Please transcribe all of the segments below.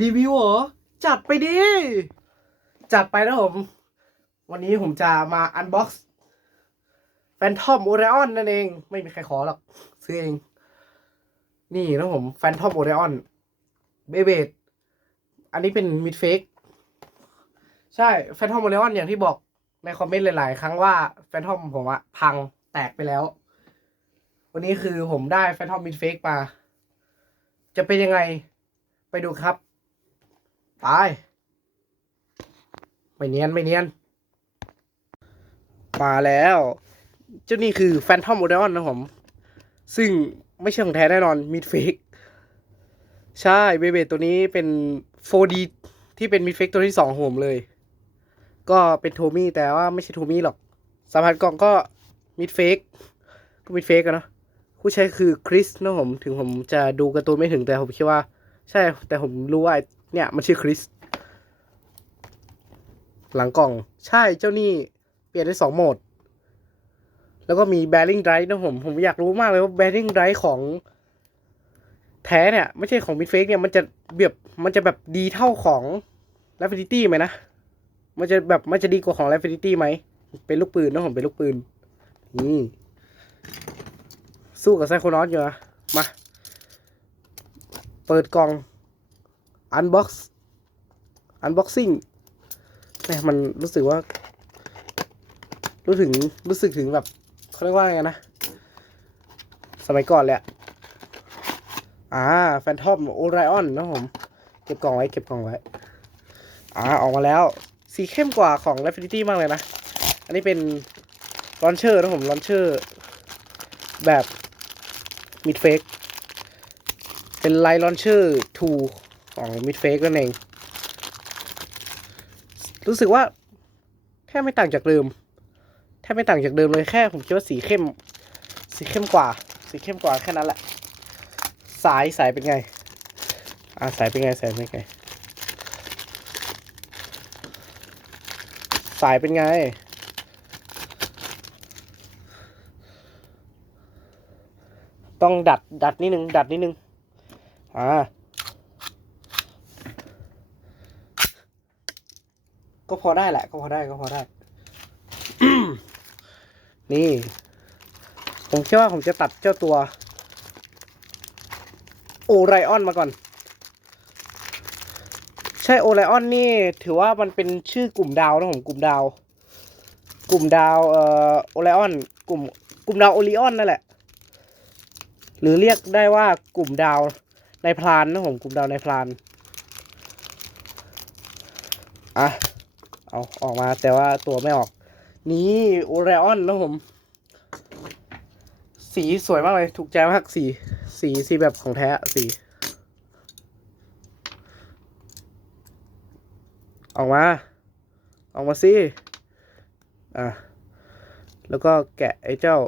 รีวิวเหรอ จัดไปดิ จัดไปนะผม วันนี้ผมจะมาอันบ็อกซ์แฟนทอมโอเรออนนั่นเอง ไม่มีใครขอหรอก ซื้อเอง นี่นะผมแฟนทอมโอเรออนเบเบดอันนี้เป็นมิดเฟกใช่แฟนทอมโอเรออนอย่างที่บอกในคอมเมนต์หลาย ๆ ครั้งว่าแฟนทอมผมอะพังแตกไปแล้ว วันนี้คือผมได้แฟนทอมมิดเฟกมา จะเป็นยังไงไปดูครับ ไปไม่เนียน ไม่เนียน มาแล้ว เจ้านี่คือแฟนทอมโอเดออนนะผม ซึ่งไม่ใช่ของแท้แน่นอนมิดเฟกใช่เบเบตัวนี้เป็น 4D ที่เป็นมิดเฟกตัวที่สองผมเลย ก็เป็นโทมี่แต่ว่าไม่ใช่โทมี่หรอกสามพันกล่องก็มิดเฟกก็มิดเฟกอะเนาะผู้ใช้คือคริสนะผม ถึงผมจะดูการ์ตูนไม่ถึงแต่ผมคิดว่า ใช่ แต่ผมรู้ว่า เนี่ยมันชื่อคริส หลังกล่อง ใช่เจ้านี่ เปลี่ยนได้สองโหมด แล้วก็มี bearing drive นะผม ผมอยากรู้มากเลยว่า bearing drive ของแท้เนี่ย ไม่ใช่ของ mid fake เนี่ย มันจะแบบมันจะแบบดีเท่าของ Infinity ไหมนะ มันจะแบบมันจะดีกว่าของ Infinity ไหม เป็นลูกปืนนะผมเป็นลูกปืน นี่ สู้กับไซโคนอสอยู่นะ มา เปิดกล่อง unbox unboxing แหมมันรู้สึกว่า รู้ถึงรู้สึกถึงแบบเขาเรียกว่าไงนะ สมัยก่อนเลยอะอ่าแฟนทอมโอไรออนนะผม เก็บกล่องไว้ เก็บกล่องไว้ อ่า ออกมาแล้ว สีเข้มกว่าของ r a f f i n i t y มากเลยนะ อันนี้เป็นลอนเชอร์นะผมลอนเชอร์แบบมิดเฟกเป็นไลท์ลอนเชอร์2 ของมิดเฟกนั่นเอง รู้สึกว่าแทบไม่ต่างจากเดิมแทบไม่ต่างจากเดิมเลยแค่ผมคิดว่าสีเข้ม สีเข้มกว่า สีเข้มกว่าแค่นั้นแหละ สายสายเป็นไง อ่าสายเป็นไงสายเป็นไง สายเป็นไง ต้องดัดดัดนิดนึงดัดนิดนึง อ่า ก็พอได้แหละ ก็พอได้ก็พอได้ นี่ ผมคิดว่าผมจะตัดเจ้าตัว โอไรออนมาก่อน ใช่โอไรออนนี่ ถือว่ามันเป็นชื่อกลุ่มดาวนะผมกลุ่มดาว กลุ่มดาวเอ่อโอไรออน กลุ่ม กลุ่มดาวโอริออนนั่นแหละ หรือเรียกได้ว่ากลุ่มดาวในพรานนะผมกลุ่มดาวในพรานอะ เอาออกมาแต่ว่าตัวไม่ออก นี่โอเรออนนะผม สีสวยมากเลย ถูกใจมากสี สีสีแบบของแท้สี ออกมา ออกมาสิ อะ แล้วก็แกะไอ้เจ้า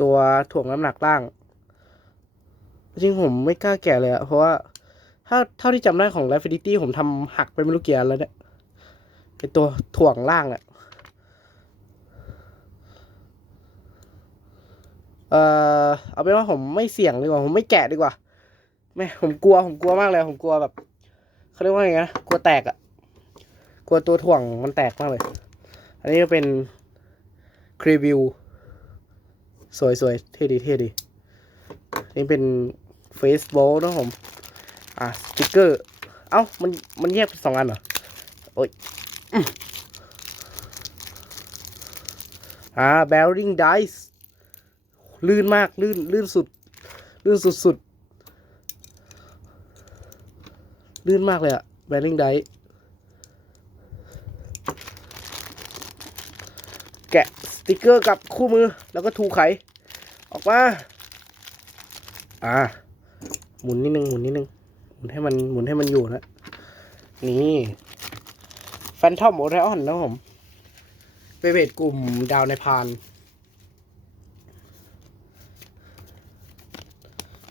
ตัวถ่วงน้ำหนักล่าง จริงผมไม่กล้าแกะเลยอะเพราะว่าถ้าเท่าที่จำได้ของ r a f i n i t y ผมทำหักไปไม่รู้กี่อันแล้วเนี่ย เป็นตัวถ่วงล่างอะเอ่อเอาเป็นว่าผมไม่เสี่ยงดีกว่า ผมไม่แกะดีกว่าไม่ผมกลัว ผมกลัวมากเลย ผมกลัวแบบเขาเรียกว่าไงนะ กลัวแตกอะกลัวตัวถ่วงมันแตกมากเลย อันนี้ก็เป็นครีวิวสวยสวยเท่ดีเท่ดี นี่เป็นเฟซบอลนะผม อะสติกเกอร์ เอ้า มัน มันแยกเป็นสองอันเหรอ โอ้ย อ่า bearing dice ลื่นมาก ลื่น ลื่นสุด ลื่นสุดสุดลื่นมากเลยอะ bearing dice แกะสติกเกอร์กับคู่มือแล้วก็ถูไข ออกมา อ่า หมุนนิดนึง หมุนนิดนึง หมุนให้มัน หมุนให้มันอยู่นะ นี่ แฟนทอมโอเรออนนะผมเบเบดกลุ่มดาวในพาน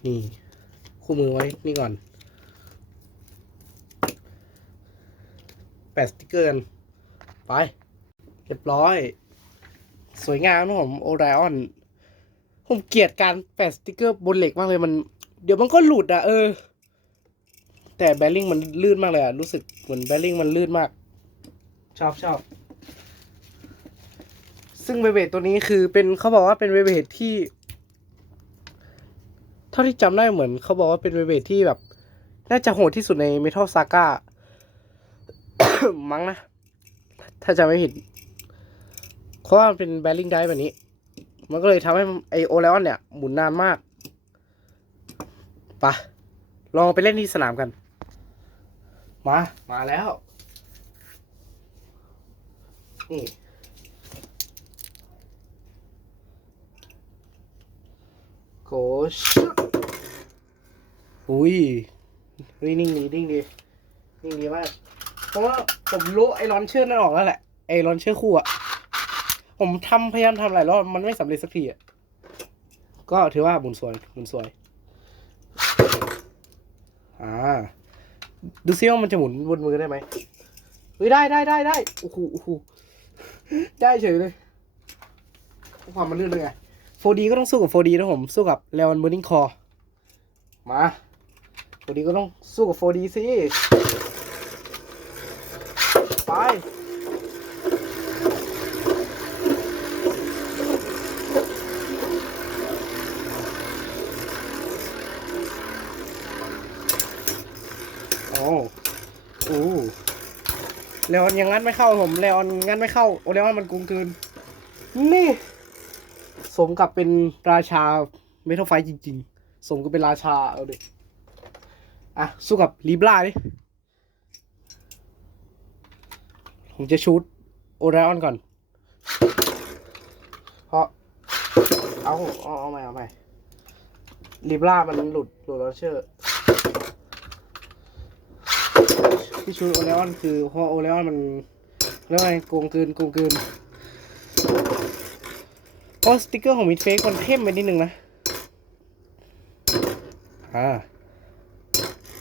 นี่ คู่มือไว้ นี่ก่อน แปะสติกเกอร์ ไป เรียบร้อย สวยงามนะผมโอไรออน ผมเกลียดการแปะสติกเกอร์บนเหล็กมากเลยมัน เดี๋ยวมันก็หลุดอะ เออ แต่แบลลิงมันลื่นมากเลยอะ รู้สึกเหมือนแบลลิงมันลื่นมาก ชอบชอบ ซึ่งเวเบทตัวนี้คือเป็นเขาบอกว่าเป็นเวเบทที่ เท่าที่จำได้เหมือนเขาบอกว่าเป็นเวเบทที่แบบ น่าจะโหดที่สุดในเมทัลซาก้ามั้งนะ ถ้าจำไม่ผิด เพราะว่ามันเป็นแบลลิงได้แบบนี้ มันก็เลยทำให้ไอโอเลออนเนี่ย หมุนนานมากปะลองไปเล่นที่สนามกัน มา มาแล้ว นี่โคชอุ้ยเฮ้ยนิ่งดีนิ่งดีนิ่งดีมากเพราะว่าผมรู้ไอ้อนเชื่อนั่นออกแล้วแหละไอ้อนเชื่อคู่อะผมทำพยายามทำหลายรอบมันไม่สำเร็จสักทีอะก็ถือว่าหมุนสวยหมุนสวย อ่า ดูซิว่ามันจะหมุนบนมือได้ไหมเฮ้ยได้ได้ได้ได้โอ้โหโอ้โห ได้เฉยเลย ความมันลื่นเลยไง 4D ก็ต้องสู้กับ 4D นะผม สู้กับ l e o n Burning Core มา 4D ก็ต้องสู้กับ 4D สิ ไป โอ้โอ้ เลออนยังงั้นไม่เข้าผมเลออนงั้นไม่เข้าโอเลออนมันกุงคืน นี่ สมกับเป็นราชาเมทัลไฟจริง ๆ สมกับเป็นราชาเอาดิอะ สู้กับลีบลาดิ ผมจะชูดโอไรออนก่อนเพราะเอาเอาเอาใหม่เอาใหม่ลีบลามันหลุดหลุดล้วเชื่อ ที่ชูโอไรออนคือเพราะโอไรออนมันเรียกว่าไงโกงเกินโกงเกินเพราะสติกเกอร์ของมิดเฟกมันเข้มไปนิดนึงนะอ่า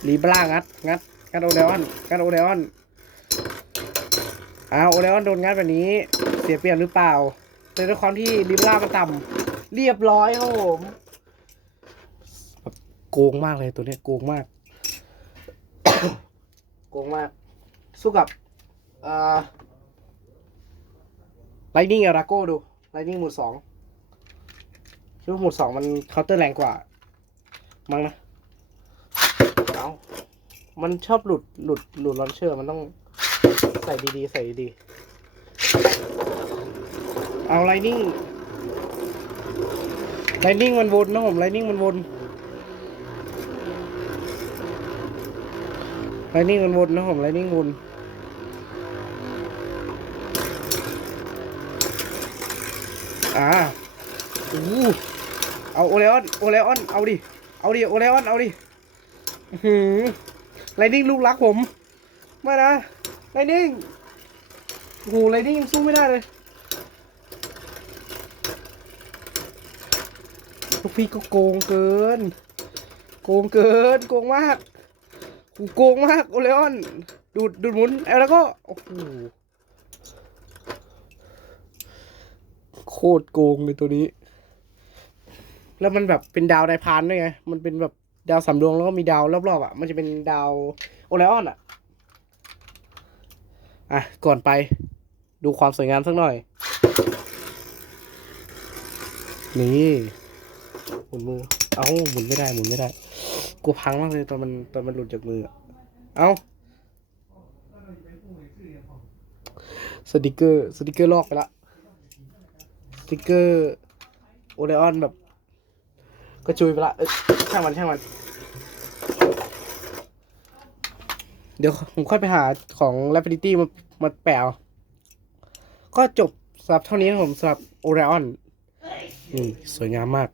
ลีบล่างัดงัดงัดโอเดออนงัดโอเดออนอ้าวโอเดออนโดนงัดแบบนี้ เสียเปรียบหรือเปล่าแต่ด้วยความที่ลีบล่ามันต่ำเรียบร้อยครับผมโกงมากเลยตัวเนี้ยโกงมาก กงมาก สู้กับไลนิ่งอาราโก้ดูไลนิ่งหมดสองคิดว่าหมดสองมันเคาน์เตอร์แรงกว่า มั้งนะเอามันชอบหลุดหลุดหลุดลอนเชอร์ มันต้องใส่ดีๆ ใส่ดีๆ เอาไลนิ่งไลนิ่งมันวนนะผมไลนิ่งมันวน ไลนิ่งมันวนนะผมไลนิ่งวนอ่าอู้เอาโอเลออนโอเลออนเอาดิ เอาดิ โอเลออนเอาดิหือไลนิ่งลูกรักผม ไม่นะไลนิ่งโอ้โหไลนิ่งยังสู้ไม่ได้เลยลูกพี่ก็โกงเกิน โกงเกิน โกงมาก โอ้โกงมากโอเลออน ดูดดูดหมุนแล้วก็โอ้โหโคตรโกงเลยตัวนี้ แล้วมันแบบเป็นดาวนพานด้วยไง มันเป็นแบบดาวสามดวงแล้วก็มีดาวรอบๆอะ มันจะเป็นดาวโอไลออนอะ อะ ก่อนไป ดูความสวยงามสักหน่อย นี่ หมุนมือ เอ้าหมุนไม่ได้ หมุนไม่ได้ กูพังมากเลยตอนมันตอนมันหลุดจากมือ เอ้า สติกเกอร์สติกเกอร์ลอกไปละ สติกเกอร์โอเดออนแบบกระจุยไปละเอ้ยช่างมันช่างมัน เดี๋ยวผมค่อยไปหาของ Rapidity มามาแปลเอาก็จบสำหรับเท่านี้ผมสำหรับโอเ e ออนอืมสวยงามมาก